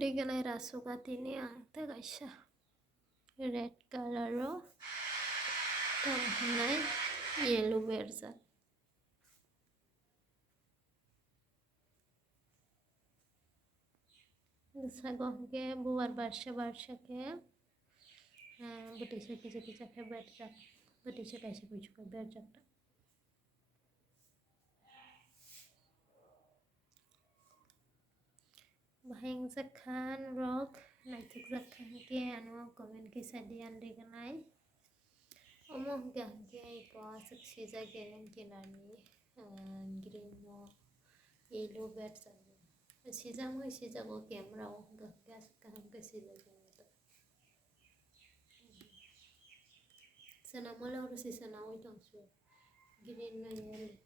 Reganai rasukatini te gaisa red color tamhanai yellow version sago ke buar barsha ke butisa kisa ke berjak butisa kaisa kuchu ke berjak bahing zakhan rock naituk zakhan ke anu comment ke sadian reganai omong ke ipo saksija ke kinani green no yellow version sijago camera gakkas kaham ke sijago sana mola uru si sana oi tongsu green no yellow